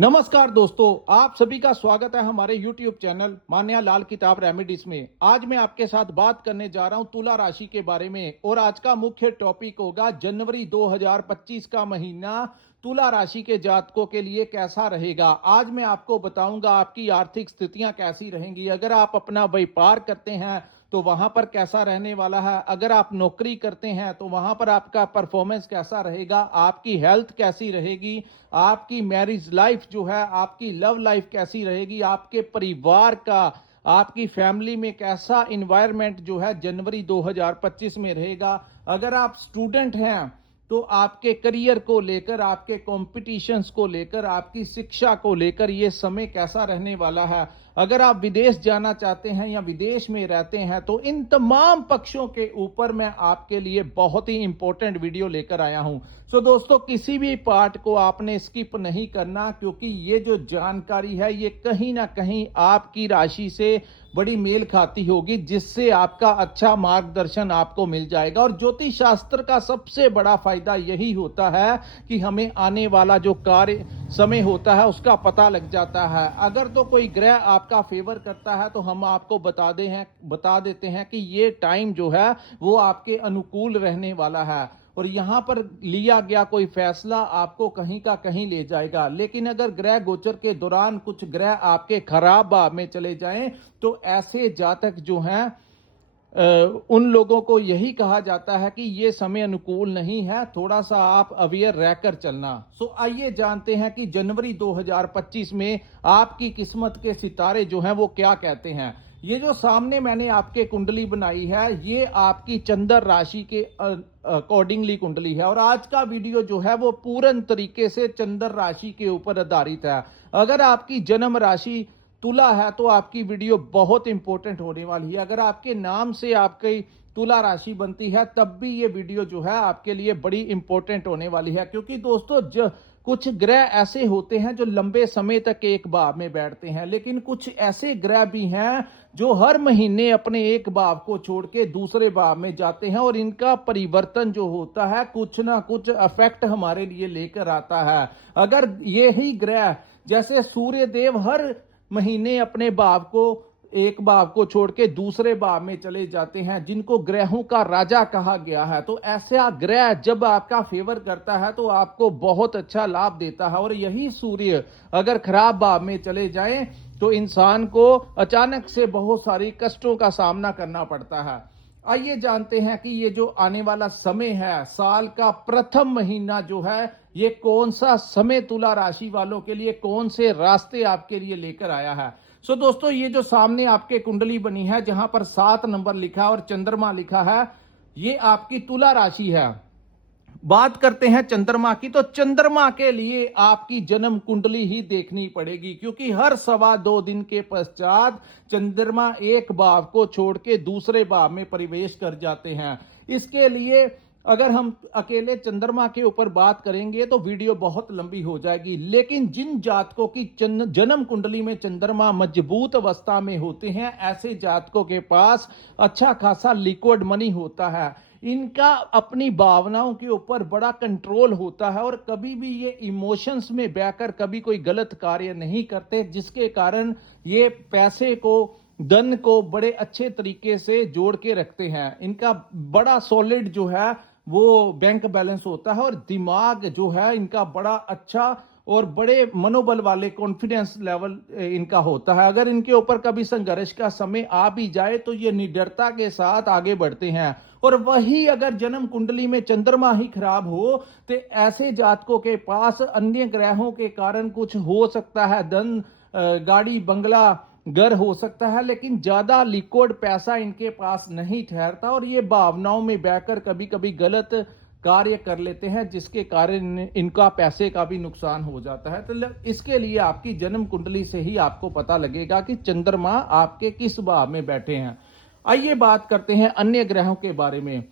नमस्कार दोस्तों, आप सभी का स्वागत है हमारे YouTube चैनल मान्या लाल किताब रेमेडीज में। आज मैं आपके साथ बात करने जा रहा हूं तुला राशि के बारे में और आज का मुख्य टॉपिक होगा जनवरी 2025 का महीना तुला राशि के जातकों के लिए कैसा रहेगा। आज मैं आपको बताऊंगा आपकी आर्थिक स्थितियां कैसी रहेंगी। अगर आप अपना व्यापार करते हैं तो वहां पर कैसा रहने वाला है, अगर आप नौकरी करते हैं तो वहां पर आपका परफॉर्मेंस कैसा रहेगा, आपकी हेल्थ कैसी रहेगी, आपकी मैरिज लाइफ जो है, आपकी लव लाइफ कैसी रहेगी, आपके परिवार का, आपकी फैमिली में कैसा इन्वायरमेंट जो है जनवरी 2025 में रहेगा। अगर आप स्टूडेंट हैं तो आपके करियर को लेकर, आपके कॉम्पिटिशन्स को लेकर, आपकी शिक्षा को लेकर ये समय कैसा रहने वाला है। अगर आप विदेश जाना चाहते हैं या विदेश में रहते हैं तो इन तमाम पक्षों के ऊपर मैं आपके लिए बहुत ही इंपॉर्टेंट वीडियो लेकर आया हूं। सो दोस्तों, किसी भी पार्ट को आपने स्किप नहीं करना, क्योंकि ये जो जानकारी है ये कहीं ना कहीं आपकी राशि से बड़ी मेल खाती होगी, जिससे आपका अच्छा मार्गदर्शन आपको मिल जाएगा। और ज्योतिष शास्त्र का सबसे बड़ा फायदा यही होता है कि हमें आने वाला जो कार्य समय होता है उसका पता लग जाता है। अगर तो कोई ग्रह आपका फेवर करता है तो हम आपको बता देते हैं कि ये टाइम जो है वो आपके अनुकूल रहने वाला है और यहां पर लिया गया कोई फैसला आपको कहीं का कहीं ले जाएगा। लेकिन अगर ग्रह गोचर के दौरान कुछ ग्रह आपके खराब भाव में चले जाएं तो ऐसे जातक जो हैं उन लोगों को यही कहा जाता है कि ये समय अनुकूल नहीं है, थोड़ा सा आप अवेयर रहकर चलना। सो आइए जानते हैं कि जनवरी 2025 में आपकी किस्मत के सितारे जो हैं वो क्या कहते हैं। ये जो सामने मैंने आपके कुंडली बनाई है ये आपकी चंद्र राशि के अकॉर्डिंगली कुंडली है और आज का वीडियो जो है वो पूर्ण तरीके से चंद्र राशि के ऊपर आधारित है। अगर आपकी जन्म राशि तुला है तो आपकी वीडियो बहुत इंपॉर्टेंट होने वाली है। अगर आपके नाम से आपकी तुला राशि बनती है तब भी ये वीडियो जो है आपके लिए बड़ी इंपॉर्टेंट होने वाली है, क्योंकि दोस्तों कुछ ग्रह ऐसे होते हैं जो लंबे समय तक एक भाव में बैठते हैं, लेकिन कुछ ऐसे ग्रह भी हैं जो हर महीने अपने एक भाव को छोड़ के दूसरे भाव में जाते हैं और इनका परिवर्तन जो होता है कुछ ना कुछ इफेक्ट हमारे लिए लेकर आता है। अगर यही ग्रह जैसे सूर्य देव हर महीने अपने भाव को एक भाव को छोड़ के दूसरे भाव में चले जाते हैं, जिनको ग्रहों का राजा कहा गया है, तो ऐसा ग्रह जब आपका फेवर करता है तो आपको बहुत अच्छा लाभ देता है। और यही सूर्य अगर खराब भाव में चले जाएं तो इंसान को अचानक से बहुत सारी कष्टों का सामना करना पड़ता है। आइए जानते हैं कि ये जो आने वाला समय है, साल का प्रथम महीना जो है, ये कौन सा समय तुला राशि वालों के लिए, कौन से रास्ते आपके लिए लेकर आया है। सो दोस्तों, ये जो सामने आपके कुंडली बनी है जहां पर 7 नंबर लिखा है और चंद्रमा लिखा है, ये आपकी तुला राशि है। बात करते हैं चंद्रमा की, तो चंद्रमा के लिए आपकी जन्म कुंडली ही देखनी पड़ेगी, क्योंकि हर 2.25 दिन के पश्चात चंद्रमा एक भाव को छोड़ के दूसरे भाव में प्रवेश कर जाते हैं। इसके लिए अगर हम अकेले चंद्रमा के ऊपर बात करेंगे तो वीडियो बहुत लंबी हो जाएगी, लेकिन जिन जातकों की जन्म कुंडली में चंद्रमा मजबूत अवस्था में होते हैं, ऐसे जातकों के पास अच्छा खासा लिक्विड मनी होता है, इनका अपनी भावनाओं के ऊपर बड़ा कंट्रोल होता है और कभी भी ये इमोशंस में बहकर कभी कोई गलत कार्य नहीं करते, जिसके कारण ये पैसे को, धन को बड़े अच्छे तरीके से जोड़ के रखते हैं। इनका बड़ा सॉलिड जो है वो बैंक बैलेंस होता है और दिमाग जो है इनका बड़ा अच्छा और बड़े मनोबल वाले कॉन्फिडेंस लेवल इनका होता है। अगर इनके ऊपर कभी संघर्ष का समय आ भी जाए तो ये निडरता के साथ आगे बढ़ते हैं। और वही अगर जन्म कुंडली में चंद्रमा ही खराब हो तो ऐसे जातकों के पास अन्य ग्रहों के कारण कुछ हो सकता है, धन, गाड़ी, बंगला, घर हो सकता है, लेकिन ज्यादा लिक्विड पैसा इनके पास नहीं ठहरता और ये भावनाओं में बहकर कभी कभी गलत कार्य कर लेते हैं, जिसके कारण इनका पैसे का भी नुकसान हो जाता है। तो इसके लिए आपकी जन्म कुंडली से ही आपको पता लगेगा कि चंद्रमा आपके किस भाव में बैठे हैं। आइए बात करते हैं अन्य ग्रहों के बारे में।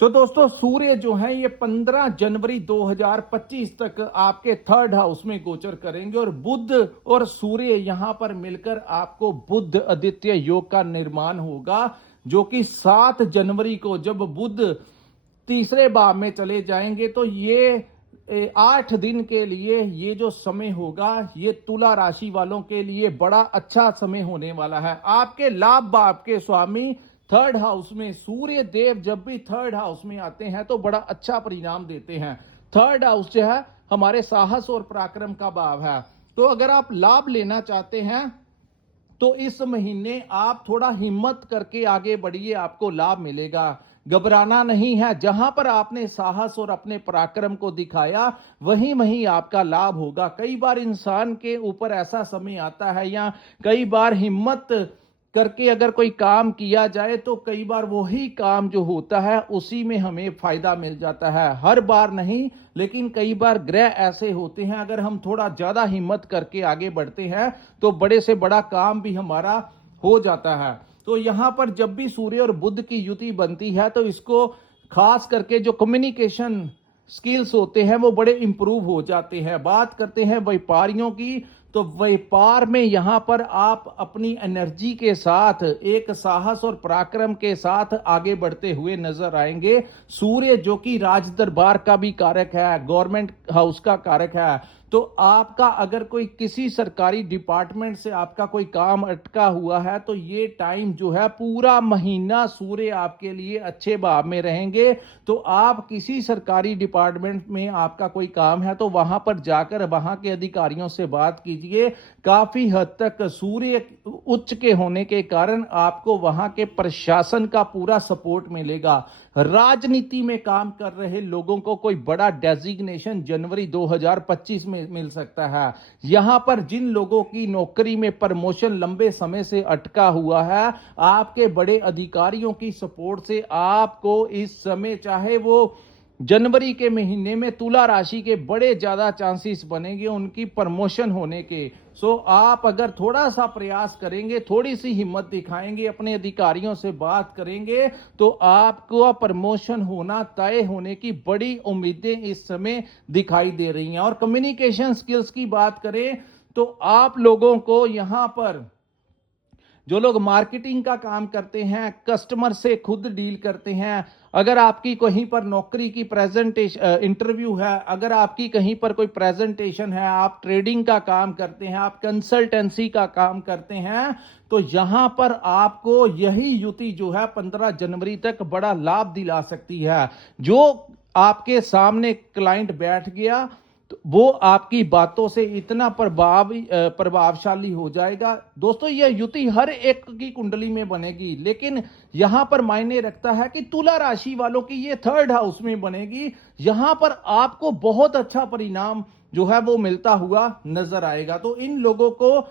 तो दोस्तों, सूर्य जो है ये 15 जनवरी 2025 तक आपके 3rd हाउस में गोचर करेंगे और बुध और सूर्य यहां पर मिलकर आपको बुध आदित्य योग का निर्माण होगा, जो कि 7 जनवरी को जब बुध तीसरे भाव में चले जाएंगे तो ये 8 दिन के लिए ये जो समय होगा ये तुला राशि वालों के लिए बड़ा अच्छा समय होने वाला है। आपके लाभ भाव के स्वामी थर्ड हाउस में सूर्य देव जब भी थर्ड हाउस में आते हैं तो बड़ा अच्छा परिणाम देते हैं। थर्ड हाउस जो है हमारे साहस और पराक्रम का भाव है। तो अगर आप लाभ लेना चाहते हैं तो इस महीने आप थोड़ा हिम्मत करके आगे बढ़िए, आपको लाभ मिलेगा। घबराना नहीं है, जहां पर आपने साहस और अपने पराक्रम को दिखाया वहीं वहीं आपका लाभ होगा। कई बार इंसान के ऊपर ऐसा समय आता है या कई बार हिम्मत करके अगर कोई काम किया जाए तो कई बार वही काम जो होता है उसी में हमें फायदा मिल जाता है। हर बार नहीं, लेकिन कई बार ग्रह ऐसे होते हैं, अगर हम थोड़ा ज्यादा हिम्मत करके आगे बढ़ते हैं तो बड़े से बड़ा काम भी हमारा हो जाता है। तो यहां पर जब भी सूर्य और बुध की युति बनती है तो इसको खास करके जो कम्युनिकेशन स्किल्स होते हैं वो बड़े इंप्रूव हो जाते हैं। बात करते हैं व्यापारियों की, तो व्यापार में यहां पर आप अपनी एनर्जी के साथ एक साहस और पराक्रम के साथ आगे बढ़ते हुए नजर आएंगे। सूर्य जो कि राज दरबार का भी कारक है, गवर्नमेंट हाउस का कारक है, तो आपका अगर कोई किसी सरकारी डिपार्टमेंट से आपका कोई काम अटका हुआ है तो ये टाइम जो है पूरा महीना सूर्य आपके लिए अच्छे भाव में रहेंगे। तो आप किसी सरकारी डिपार्टमेंट में आपका कोई काम है तो वहां पर जाकर वहां के अधिकारियों से बात कीजिए। काफी हद तक सूर्य उच्च के होने के कारण आपको वहां के प्रशासन का पूरा सपोर्ट मिलेगा। राजनीति में काम कर रहे लोगों को कोई बड़ा डेजिग्नेशन जनवरी 2025 में मिल सकता है। यहां पर जिन लोगों की नौकरी में प्रमोशन लंबे समय से अटका हुआ है, आपके बड़े अधिकारियों की सपोर्ट से आपको इस समय, चाहे वो जनवरी के महीने में तुला राशि के बड़े ज्यादा चांसेस बनेंगे उनकी प्रमोशन होने के। सो आप अगर थोड़ा सा प्रयास करेंगे, थोड़ी सी हिम्मत दिखाएंगे, अपने अधिकारियों से बात करेंगे तो आपको प्रमोशन होना तय होने की बड़ी उम्मीदें इस समय दिखाई दे रही हैं। और कम्युनिकेशन स्किल्स की बात करें तो आप लोगों को यहां पर जो लोग मार्केटिंग का काम करते हैं, कस्टमर से खुद डील करते हैं, अगर आपकी कहीं पर नौकरी की प्रेजेंटेशन इंटरव्यू है, अगर आपकी कहीं पर कोई प्रेजेंटेशन है, आप ट्रेडिंग का काम करते हैं, आप कंसल्टेंसी का काम करते हैं, तो यहां पर आपको यही युति जो है 15 जनवरी तक बड़ा लाभ दिला सकती है। जो आपके सामने क्लाइंट बैठ गया तो वो आपकी बातों से इतना प्रभावशाली हो जाएगा। दोस्तों यह युति हर एक की कुंडली में बनेगी, लेकिन यहां पर मायने रखता है कि तुला राशि वालों की ये थर्ड हाउस में बनेगी। यहां पर आपको बहुत अच्छा परिणाम जो है वो मिलता हुआ नजर आएगा। तो इन लोगों को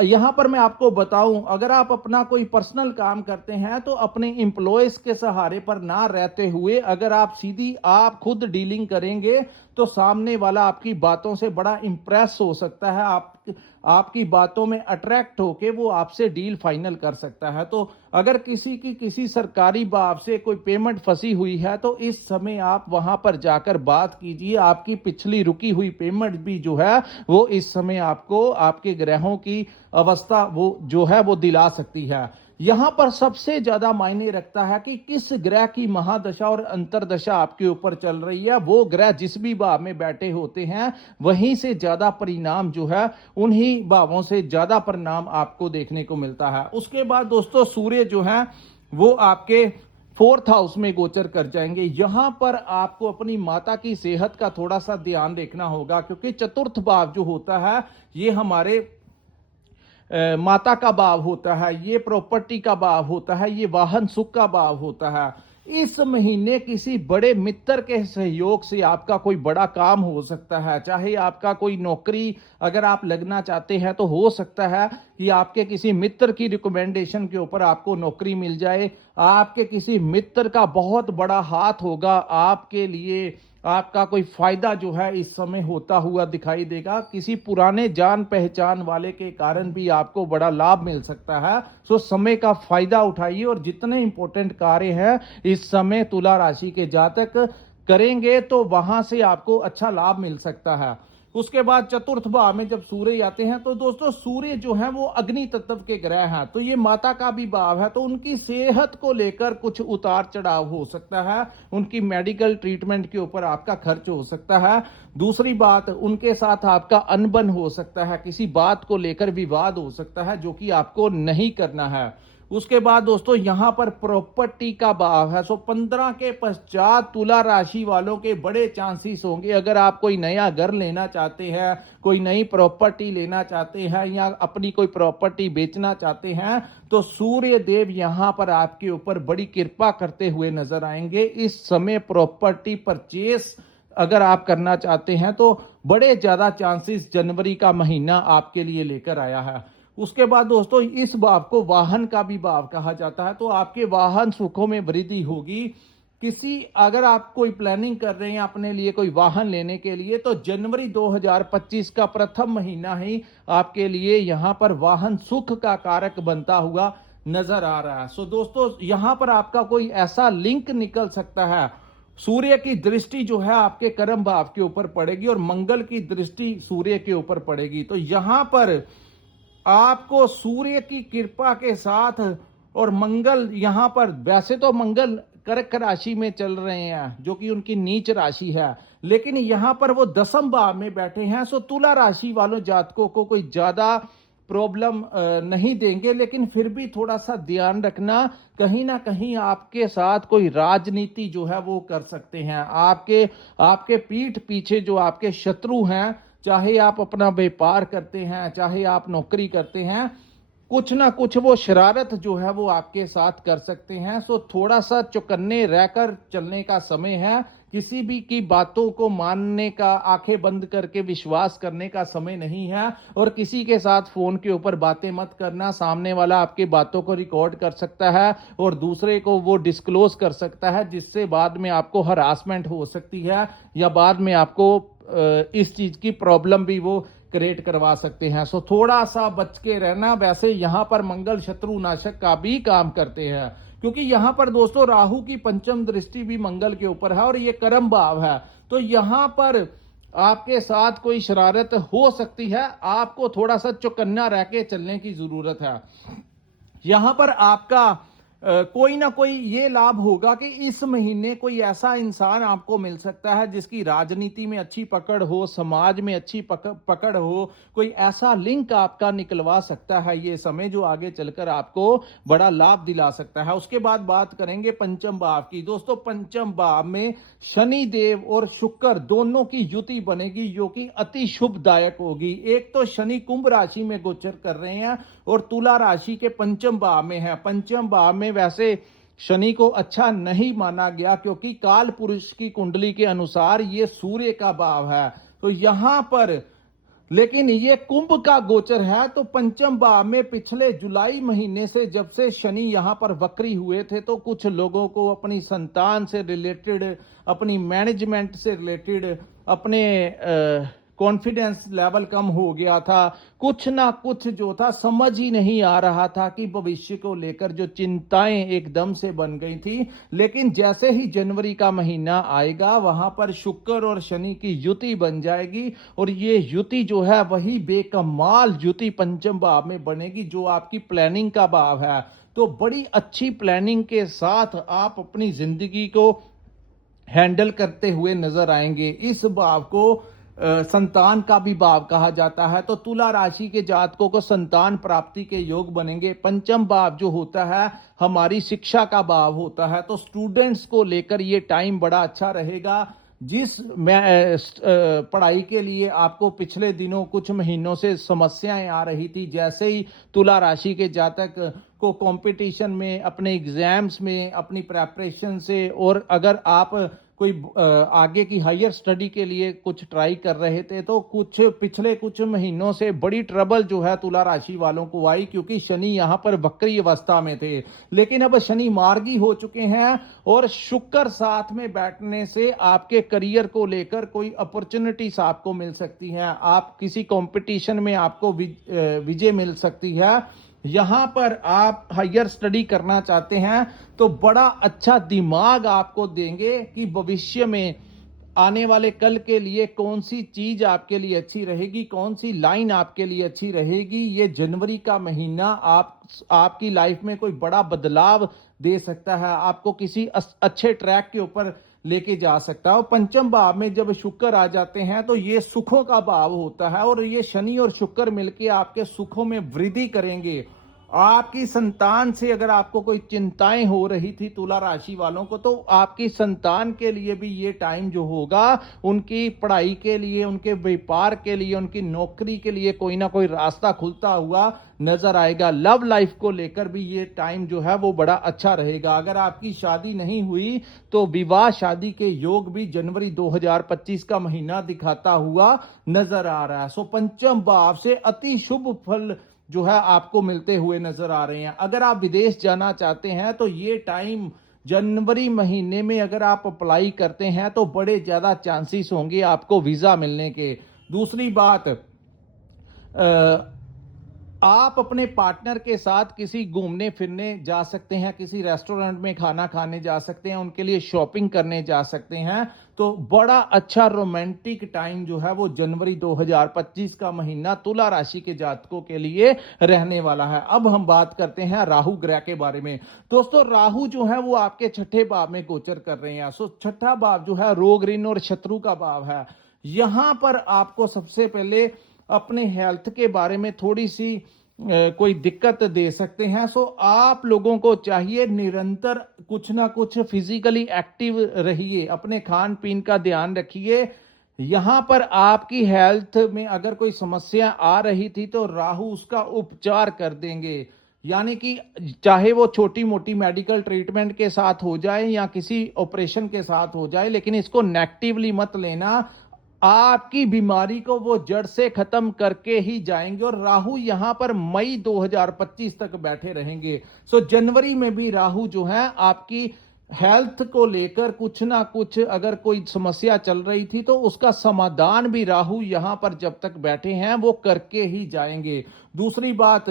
यहां पर मैं आपको बताऊं, अगर आप अपना कोई पर्सनल काम करते हैं तो अपने एम्प्लॉयज के सहारे पर ना रहते हुए अगर आप सीधी आप खुद डीलिंग करेंगे तो सामने वाला आपकी बातों से बड़ा इंप्रेस हो सकता है, आपकी बातों में अट्रैक्ट होके वो आपसे डील फाइनल कर सकता है। तो अगर किसी सरकारी बाब से कोई पेमेंट फंसी हुई है तो इस समय आप वहां पर जाकर बात कीजिए। आपकी पिछली रुकी हुई पेमेंट भी जो है वो इस समय आपको आपके ग्रहों की अवस्था वो जो है वो दिला सकती है। यहां पर सबसे ज्यादा मायने रखता है कि किस ग्रह की महादशा और अंतरदशा आपके ऊपर चल रही है। वो ग्रह जिस भी भाव में बैठे होते हैं वहीं से ज्यादा परिणाम जो है उन्हीं भावों से ज्यादा परिणाम आपको देखने को मिलता है। उसके बाद दोस्तों सूर्य जो है वो आपके फोर्थ हाउस में गोचर कर जाएंगे। यहां पर आपको अपनी माता की सेहत का थोड़ा सा ध्यान रखना होगा, क्योंकि चतुर्थ भाव जो होता है ये हमारे माता का भाव होता है, ये प्रॉपर्टी का भाव होता है, ये वाहन सुख का भाव होता है। इस महीने किसी बड़े मित्र के सहयोग से आपका कोई बड़ा काम हो सकता है। चाहे आपका कोई नौकरी अगर आप लगना चाहते हैं तो हो सकता है कि आपके किसी मित्र की रिकमेंडेशन के ऊपर आपको नौकरी मिल जाए। आपके किसी मित्र का बहुत बड़ा हाथ होगा आपके लिए, आपका कोई फायदा जो है इस समय होता हुआ दिखाई देगा। किसी पुराने जान पहचान वाले के कारण भी आपको बड़ा लाभ मिल सकता है। सो समय का फायदा उठाइए और जितने इंपॉर्टेंट कार्य हैं इस समय तुला राशि के जातक करेंगे तो वहां से आपको अच्छा लाभ मिल सकता है। उसके बाद चतुर्थ भाव में जब सूर्य आते हैं तो दोस्तों सूर्य जो है वो अग्नि तत्व के ग्रह हैं, तो ये माता का भी भाव है, तो उनकी सेहत को लेकर कुछ उतार चढ़ाव हो सकता है, उनकी मेडिकल ट्रीटमेंट के ऊपर आपका खर्च हो सकता है। दूसरी बात, उनके साथ आपका अनबन हो सकता है, किसी बात को लेकर विवाद हो सकता है जो कि आपको नहीं करना है। उसके बाद दोस्तों यहां पर प्रॉपर्टी का भाव है, सो 15 के पश्चात तुला राशि वालों के बड़े चांसेस होंगे। अगर आप कोई नया घर लेना चाहते हैं, कोई नई प्रॉपर्टी लेना चाहते हैं या अपनी कोई प्रॉपर्टी बेचना चाहते हैं, तो सूर्य देव यहां पर आपके ऊपर बड़ी कृपा करते हुए नजर आएंगे। इस समय प्रॉपर्टी परचेस अगर आप करना चाहते हैं तो बड़े ज्यादा चांसेस जनवरी का महीना आपके लिए लेकर आया है। उसके बाद दोस्तों इस भाव को वाहन का भी भाव कहा जाता है, तो आपके वाहन सुखों में वृद्धि होगी। अगर आप कोई प्लानिंग कर रहे हैं अपने लिए कोई वाहन लेने के लिए, तो जनवरी 2025 का प्रथम महीना ही आपके लिए यहां पर वाहन सुख का कारक बनता हुआ नजर आ रहा है। सो दोस्तों यहां पर आपका कोई ऐसा लिंक निकल सकता है, सूर्य की दृष्टि जो है आपके कर्म भाव के ऊपर पड़ेगी और मंगल की दृष्टि सूर्य के ऊपर पड़ेगी, तो यहां पर आपको सूर्य की कृपा के साथ और मंगल यहां पर, वैसे तो मंगल कर्क राशि में चल रहे हैं जो कि उनकी नीच राशि है, लेकिन यहां पर वो दसम भाव में बैठे हैं, सो तुला राशि वालों जातकों को कोई ज्यादा प्रॉब्लम नहीं देंगे, लेकिन फिर भी थोड़ा सा ध्यान रखना, कहीं ना कहीं आपके साथ कोई राजनीति जो है वो कर सकते हैं। आपके पीठ पीछे जो आपके शत्रु हैं, चाहे आप अपना व्यापार करते हैं, चाहे आप नौकरी करते हैं, कुछ ना कुछ वो शरारत जो है वो आपके साथ कर सकते हैं। सो थोड़ा सा चौकन्ने रहकर चलने का समय है, किसी भी की बातों को मानने का, आंखें बंद करके विश्वास करने का समय नहीं है। और किसी के साथ फोन के ऊपर बातें मत करना, सामने वाला आपकी बातों को रिकॉर्ड कर सकता है और दूसरे को वो डिस्क्लोज कर सकता है, जिससे बाद में आपको हरासमेंट हो सकती है या बाद में आपको इस चीज की प्रॉब्लम भी वो क्रिएट करवा सकते हैं। सो थोड़ा सा बच के रहना। वैसे यहां पर मंगल शत्रु नाशक का भी काम करते हैं, क्योंकि यहां पर दोस्तों राहु की पंचम दृष्टि भी मंगल के ऊपर है और ये कर्म भाव है, तो यहां पर आपके साथ कोई शरारत हो सकती है, आपको थोड़ा सा चौकन्ना रह के चलने की जरूरत है। यहां पर आपका कोई ना कोई ये लाभ होगा कि इस महीने कोई ऐसा इंसान आपको मिल सकता है जिसकी राजनीति में अच्छी पकड़ हो, समाज में अच्छी पकड़ हो, कोई ऐसा लिंक आपका निकलवा सकता है ये समय, जो आगे चलकर आपको बड़ा लाभ दिला सकता है। उसके बाद बात करेंगे पंचम भाव की। दोस्तों पंचम भाव में शनि देव और शुक्र दोनों की युति बनेगी, जो कि अति शुभदायक होगी। एक तो शनि कुंभ राशि में गोचर कर रहे हैं और तुला राशि के पंचम भाव में है। पंचम भाव में वैसे शनि को अच्छा नहीं माना गया, क्योंकि काल पुरुष की कुंडली के अनुसार ये सूर्य का भाव है, तो यहां पर लेकिन ये कुंभ का गोचर है, तो पंचम भाव में पिछले जुलाई महीने से जब से शनि यहां पर वक्री हुए थे, तो कुछ लोगों को अपनी संतान से रिलेटेड, अपनी मैनेजमेंट से रिलेटेड, अपने कॉन्फिडेंस लेवल कम हो गया था, कुछ ना कुछ जो था समझ ही नहीं आ रहा था कि भविष्य को लेकर जो चिंताएं एकदम से बन गई थी। लेकिन जैसे ही जनवरी का महीना आएगा, वहां पर शुक्र और शनि की युति बन जाएगी और ये युति जो है वही बेकमाल युति पंचम भाव में बनेगी, जो आपकी प्लानिंग का भाव है। तो बड़ी अच्छी प्लानिंग के साथ आप अपनी जिंदगी को हैंडल करते हुए नजर आएंगे। इस भाव को संतान का भी भाव कहा जाता है, तो तुला राशि के जातकों को संतान प्राप्ति के योग बनेंगे। पंचम भाव जो होता है हमारी शिक्षा का भाव होता है, तो स्टूडेंट्स को लेकर ये टाइम बड़ा अच्छा रहेगा। जिस पढ़ाई के लिए आपको पिछले दिनों कुछ महीनों से समस्याएं आ रही थी, जैसे ही तुला राशि के जातक को कंपटीशन में, अपने एग्जाम्स में, अपनी प्रेपरेशन से, और अगर आप कोई आगे की हायर स्टडी के लिए कुछ ट्राई कर रहे थे, तो पिछले कुछ महीनों से बड़ी ट्रबल जो है तुला राशि वालों को आई, क्योंकि शनि यहां पर वक्री अवस्था में थे। लेकिन अब शनि मार्गी हो चुके हैं और शुक्र साथ में बैठने से आपके करियर को लेकर कोई अपॉर्चुनिटीज आपको मिल सकती हैं। आप किसी कंपटीशन में आपको विजय मिल सकती है। यहां पर आप हायर स्टडी करना चाहते हैं तो बड़ा अच्छा दिमाग आपको देंगे कि भविष्य में आने वाले कल के लिए कौन सी चीज आपके लिए अच्छी रहेगी, कौन सी लाइन आपके लिए अच्छी रहेगी। ये जनवरी का महीना आपकी लाइफ में कोई बड़ा बदलाव दे सकता है, आपको किसी अच्छे ट्रैक के ऊपर लेके जा सकता है। और पंचम भाव में जब शुक्र आ जाते हैं तो ये सुखों का भाव होता है, और ये शनि और शुक्र मिलके आपके सुखों में वृद्धि करेंगे। आपकी संतान से अगर आपको कोई चिंताएं हो रही थी तुला राशि वालों को, तो आपकी संतान के लिए भी ये टाइम जो होगा, उनकी पढ़ाई के लिए, उनके व्यापार के लिए, उनकी नौकरी के लिए कोई ना कोई रास्ता खुलता हुआ नजर आएगा। लव लाइफ को लेकर भी ये टाइम जो है वो बड़ा अच्छा रहेगा। अगर आपकी शादी नहीं हुई तो विवाह शादी के योग भी जनवरी 2025 का महीना दिखाता हुआ नजर आ रहा है। सो पंचम भाव से अति शुभ फल जो है आपको मिलते हुए नजर आ रहे हैं। अगर आप विदेश जाना चाहते हैं तो ये टाइम जनवरी महीने में अगर आप अप्लाई करते हैं तो बड़े ज्यादा चांसेस होंगे आपको वीजा मिलने के। दूसरी बात, आप अपने पार्टनर के साथ किसी घूमने फिरने जा सकते हैं, किसी रेस्टोरेंट में खाना खाने जा सकते हैं, उनके लिए शॉपिंग करने जा सकते हैं। तो बड़ा अच्छा रोमांटिक टाइम जो है वो जनवरी 2025 का महीना तुला राशि के जातकों के लिए रहने वाला है। अब हम बात करते हैं राहु ग्रह के बारे में। दोस्तों, राहु जो है वो आपके छठे भाव में गोचर कर रहे हैं। सो छठा भाव जो है रोग ऋण और शत्रु का भाव है। यहां पर आपको सबसे पहले अपने हेल्थ के बारे में थोड़ी सी कोई दिक्कत दे सकते हैं। सो आप लोगों को चाहिए निरंतर कुछ ना कुछ फिजिकली एक्टिव रहिए, अपने खान पीन का ध्यान रखिए। यहां पर आपकी हेल्थ में अगर कोई समस्या आ रही थी तो राहु उसका उपचार कर देंगे। यानी कि चाहे वो छोटी मोटी मेडिकल ट्रीटमेंट के साथ हो जाए या किसी ऑपरेशन के साथ हो जाए, लेकिन इसको नेगेटिवली मत लेना। आपकी बीमारी को वो जड़ से खत्म करके ही जाएंगे। और राहु यहां पर मई 2025 तक बैठे रहेंगे। सो जनवरी में भी राहु जो है आपकी हेल्थ को लेकर कुछ ना कुछ अगर कोई समस्या चल रही थी तो उसका समाधान भी राहु यहां पर जब तक बैठे हैं वो करके ही जाएंगे। दूसरी बात,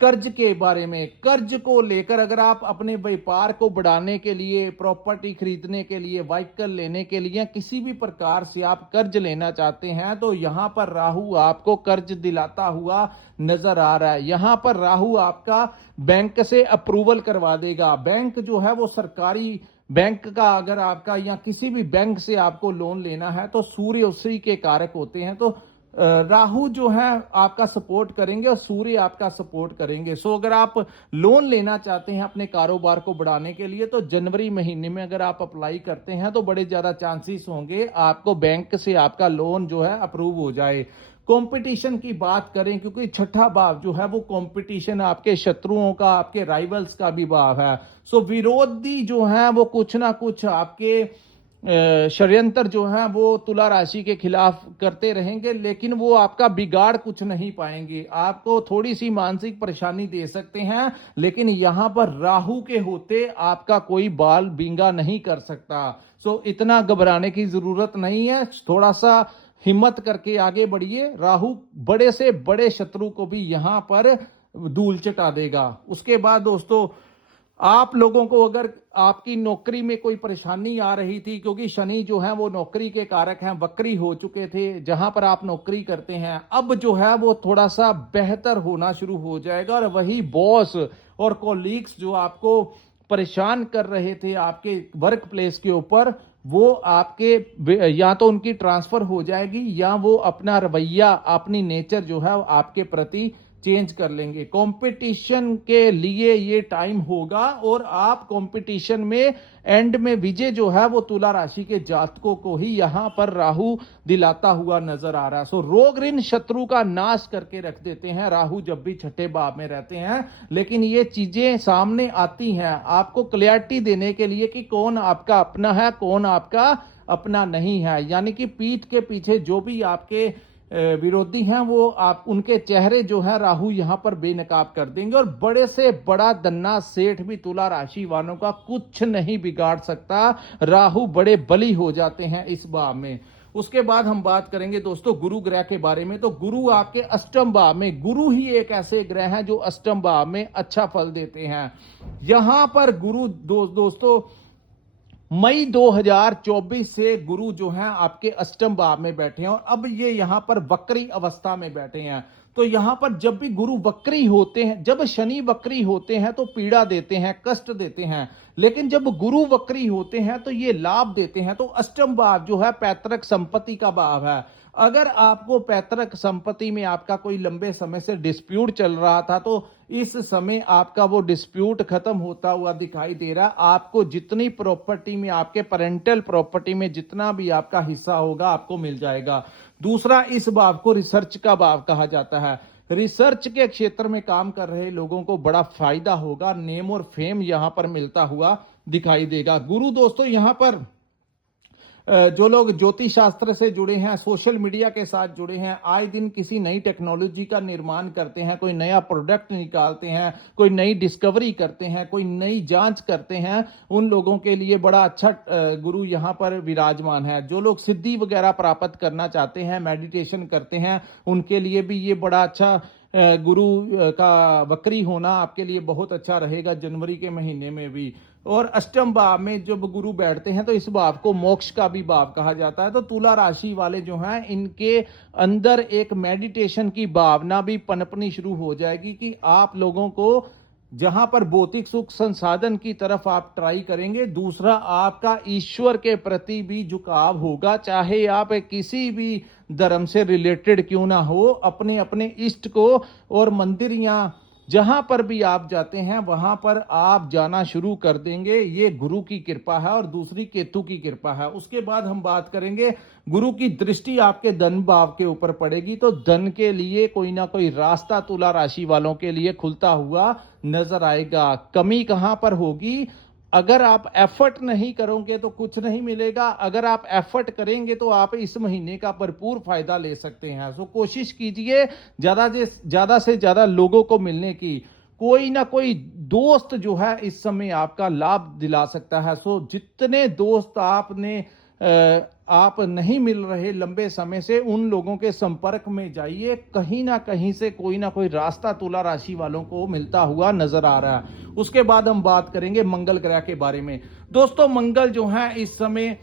कर्ज के बारे में, कर्ज को लेकर अगर आप अपने व्यापार को बढ़ाने के लिए, प्रॉपर्टी खरीदने के लिए, व्हीकल लेने के लिए, किसी भी प्रकार से आप कर्ज लेना चाहते हैं तो यहां पर राहु आपको कर्ज दिलाता हुआ नजर आ रहा है। यहां पर राहु आपका बैंक से अप्रूवल करवा देगा। बैंक जो है वो सरकारी बैंक का अगर आपका या किसी भी बैंक से आपको लोन लेना है तो सूर्य उसी के कारक होते हैं। तो राहु जो है आपका सपोर्ट करेंगे और सूर्य आपका सपोर्ट करेंगे। सो अगर आप लोन लेना चाहते हैं अपने कारोबार को बढ़ाने के लिए तो जनवरी महीने में अगर आप अप्लाई करते हैं तो बड़े ज्यादा चांसेस होंगे आपको बैंक से आपका लोन जो है अप्रूव हो जाए। कंपटीशन की बात करें, क्योंकि छठा भाव जो है वो कंपटीशन, आपके शत्रुओं का, आपके राइवल्स का भी भाव है। सो विरोधी जो है वो कुछ ना कुछ आपके षड्यंत्र जो है वो तुला राशि के खिलाफ करते रहेंगे, लेकिन वो आपका बिगाड़ कुछ नहीं पाएंगे। आपको थोड़ी सी मानसिक परेशानी दे सकते हैं, लेकिन यहां पर राहु के होते आपका कोई बाल बिंगा नहीं कर सकता। सो इतना घबराने की जरूरत नहीं है, थोड़ा सा हिम्मत करके आगे बढ़िए। राहु बड़े से बड़े शत्रु को भी यहां पर धूल चटा देगा। उसके बाद दोस्तों, आप लोगों को अगर आपकी नौकरी में कोई परेशानी आ रही थी, क्योंकि शनि जो है वो नौकरी के कारक हैं, वक्री हो चुके थे जहां पर आप नौकरी करते हैं, अब जो है वो थोड़ा सा बेहतर होना शुरू हो जाएगा। और वही बॉस और कोलीग्स जो आपको परेशान कर रहे थे आपके वर्क प्लेस के ऊपर, वो आपके या तो उनकी ट्रांसफर हो जाएगी या वो अपना रवैया, अपनी नेचर जो है आपके प्रति चेंज कर लेंगे। कंपटीशन के लिए ये टाइम होगा और आप कंपटीशन में एंड में विजय जो है वो तुला राशि के जातकों को ही यहां पर राहु दिलाता हुआ नजर आ रहा है। सो रोग ऋण शत्रु का नाश करके रख देते हैं राहु जब भी छठे भाव में रहते हैं। लेकिन ये चीजें सामने आती हैं आपको क्लैरिटी देने के लिए कि कौन आपका अपना है, कौन आपका अपना नहीं है। यानी कि पीठ के पीछे जो भी आपके विरोधी हैं वो आप उनके चेहरे जो है राहु यहां पर बेनकाब कर देंगे। और बड़े से बड़ा दन्ना सेठ भी तुला राशि वालों का कुछ नहीं बिगाड़ सकता। राहु बड़े बली हो जाते हैं इस भाव में। उसके बाद हम बात करेंगे दोस्तों गुरु ग्रह के बारे में। तो गुरु आपके अष्टम भाव में, गुरु ही एक ऐसे ग्रह हैं जो अष्टम भाव में अच्छा फल देते हैं। यहां पर गुरु दोस्तों मई 2024 से गुरु जो हैं आपके अष्टम भाव में बैठे हैं और अब ये यहां पर वक्री अवस्था में बैठे हैं। तो यहां पर जब भी गुरु वक्री होते हैं, जब शनि वक्री होते हैं तो पीड़ा देते हैं, कष्ट देते हैं, लेकिन जब गुरु वक्री होते हैं तो ये लाभ देते हैं। तो अष्टम भाव जो है पैतृक संपत्ति का भाव है। अगर आपको पैतृक संपत्ति में आपका कोई लंबे समय से डिस्प्यूट चल रहा था तो इस समय आपका वो डिस्प्यूट खत्म होता हुआ दिखाई दे रहा है। आपको जितनी प्रॉपर्टी में, आपके पेरेंटल प्रॉपर्टी में जितना भी आपका हिस्सा होगा आपको मिल जाएगा। दूसरा, इस भाव को रिसर्च का भाव कहा जाता है। रिसर्च के क्षेत्र में काम कर रहे लोगों को बड़ा फायदा होगा, नेम और फेम यहां पर मिलता हुआ दिखाई देगा। गुरु दोस्तों यहां पर जो लोग ज्योतिष शास्त्र से जुड़े हैं, सोशल मीडिया के साथ जुड़े हैं, आए दिन किसी नई टेक्नोलॉजी का निर्माण करते हैं, कोई नया प्रोडक्ट निकालते हैं, कोई नई डिस्कवरी करते हैं, कोई नई जांच करते हैं, उन लोगों के लिए बड़ा अच्छा गुरु यहां पर विराजमान है। जो लोग सिद्धि वगैरह प्राप्त करना चाहते हैं, मेडिटेशन करते हैं, उनके लिए भी ये बड़ा अच्छा गुरु का वक्री होना आपके लिए बहुत अच्छा रहेगा जनवरी के महीने में भी। और अष्टम भाव में जब गुरु बैठते हैं तो इस भाव को मोक्ष का भी भाव कहा जाता है। तो तुला राशि वाले जो हैं इनके अंदर एक मेडिटेशन की भावना भी पनपनी शुरू हो जाएगी कि आप लोगों को जहां पर भौतिक सुख संसाधन की तरफ आप ट्राई करेंगे, दूसरा आपका ईश्वर के प्रति भी झुकाव होगा। चाहे आप किसी भी धर्म से रिलेटेड क्यों ना हो, अपने अपने इष्ट को और मंदिर या जहां पर भी आप जाते हैं वहां पर आप जाना शुरू कर देंगे। ये गुरु की कृपा है और दूसरी केतु की कृपा है। उसके बाद हम बात करेंगे, गुरु की दृष्टि आपके धन भाव के ऊपर पड़ेगी तो धन के लिए कोई ना कोई रास्ता तुला राशि वालों के लिए खुलता हुआ नजर आएगा। कमी कहां पर होगी? अगर आप एफर्ट नहीं करोगे तो कुछ नहीं मिलेगा, अगर आप एफर्ट करेंगे तो आप इस महीने का भरपूर फायदा ले सकते हैं। सो कोशिश कीजिए ज्यादा से ज्यादा लोगों को मिलने की। कोई ना कोई दोस्त जो है इस समय आपका लाभ दिला सकता है। सो जितने दोस्त आप नहीं मिल रहे लंबे समय से, उन लोगों के संपर्क में जाइए। कहीं ना कहीं से कोई ना कोई रास्ता तुला राशि वालों को मिलता हुआ नजर आ रहा है। उसके बाद हम बात करेंगे मंगल ग्रह के बारे में। दोस्तों मंगल जो है इस समय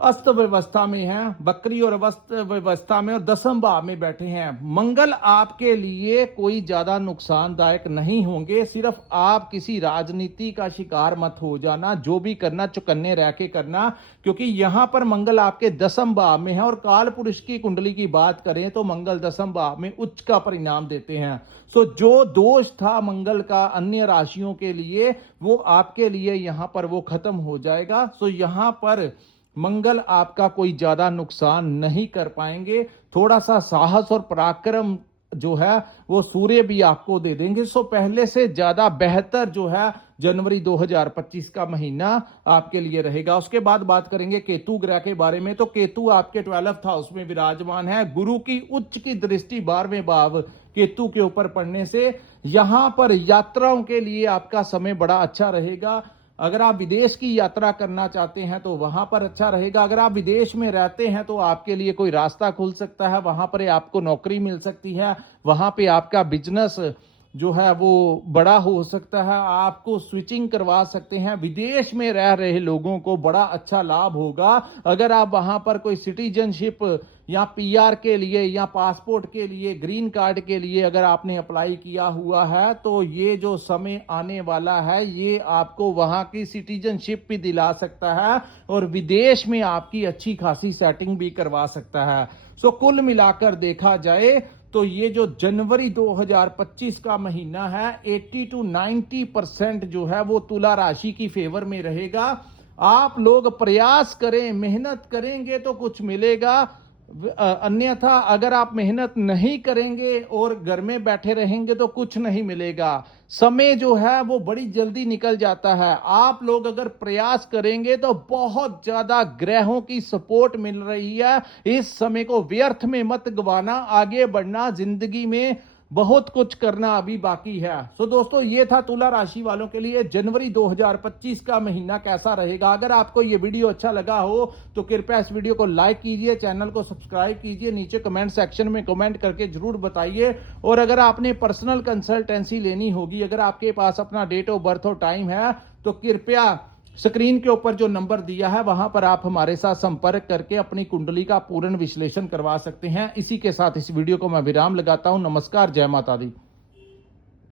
अस्त व्यवस्था में है, बकरी और अस्त व्यवस्था में और दसम भाव में बैठे हैं। मंगल आपके लिए कोई ज्यादा नुकसानदायक नहीं होंगे। सिर्फ आप किसी राजनीति का शिकार मत हो जाना, जो भी करना चुकन्ने रह के करना, क्योंकि यहां पर मंगल आपके दसम भाव में है। और काल पुरुष की कुंडली की बात करें तो मंगल दसम भाव में उच्च का परिणाम देते हैं। सो जो दोष था मंगल का अन्य राशियों के लिए, वो आपके लिए यहां पर वो खत्म हो जाएगा। सो यहां पर मंगल आपका कोई ज्यादा नुकसान नहीं कर पाएंगे। थोड़ा सा साहस और पराक्रम जो है वो सूर्य भी आपको दे देंगे। सो पहले से ज्यादा बेहतर जो है जनवरी 2025 का महीना आपके लिए रहेगा। उसके बाद बात करेंगे केतु ग्रह के बारे में। तो केतु आपके 12th हाउस में विराजमान है। गुरु की उच्च की दृष्टि 12वें भाव केतु के ऊपर पड़ने से यहां पर यात्राओं के लिए आपका समय बड़ा अच्छा रहेगा। अगर आप विदेश की यात्रा करना चाहते हैं तो वहां पर अच्छा रहेगा। अगर आप विदेश में रहते हैं तो आपके लिए कोई रास्ता खुल सकता है, वहां पर आपको नौकरी मिल सकती है, वहां पे आपका बिजनेस जो है वो बड़ा हो सकता है, आपको स्विचिंग करवा सकते हैं। विदेश में रह रहे लोगों को बड़ा अच्छा लाभ होगा। अगर आप वहां पर कोई सिटीजनशिप या पीआर के लिए या पासपोर्ट के लिए, ग्रीन कार्ड के लिए अगर आपने अप्लाई किया हुआ है तो ये जो समय आने वाला है ये आपको वहां की सिटीजनशिप भी दिला सकता है और विदेश में आपकी अच्छी खासी सेटिंग भी करवा सकता है। सो कुल मिलाकर देखा जाए तो ये जो जनवरी 2025 का महीना है 80 to 90% जो है वो तुला राशि की फेवर में रहेगा। आप लोग प्रयास करें, मेहनत करेंगे तो कुछ मिलेगा। अन्यथा अगर आप मेहनत नहीं करेंगे और घर में बैठे रहेंगे तो कुछ नहीं मिलेगा। समय जो है वो बड़ी जल्दी निकल जाता है। आप लोग अगर प्रयास करेंगे तो बहुत ज्यादा ग्रहों की सपोर्ट मिल रही है। इस समय को व्यर्थ में मत गवाना, आगे बढ़ना, जिंदगी में बहुत कुछ करना अभी बाकी है। सो दोस्तों ये था तुला राशि वालों के लिए जनवरी 2025 का महीना कैसा रहेगा। अगर आपको ये वीडियो अच्छा लगा हो तो कृपया इस वीडियो को लाइक कीजिए, चैनल को सब्सक्राइब कीजिए, नीचे कमेंट सेक्शन में कमेंट करके जरूर बताइए। और अगर आपने पर्सनल कंसल्टेंसी लेनी होगी, अगर आपके पास अपना डेट ऑफ बर्थ और टाइम है तो कृपया स्क्रीन के ऊपर जो नंबर दिया है वहां पर आप हमारे साथ संपर्क करके अपनी कुंडली का पूर्ण विश्लेषण करवा सकते हैं। इसी के साथ इस वीडियो को मैं विराम लगाता हूं। नमस्कार, जय माता दी।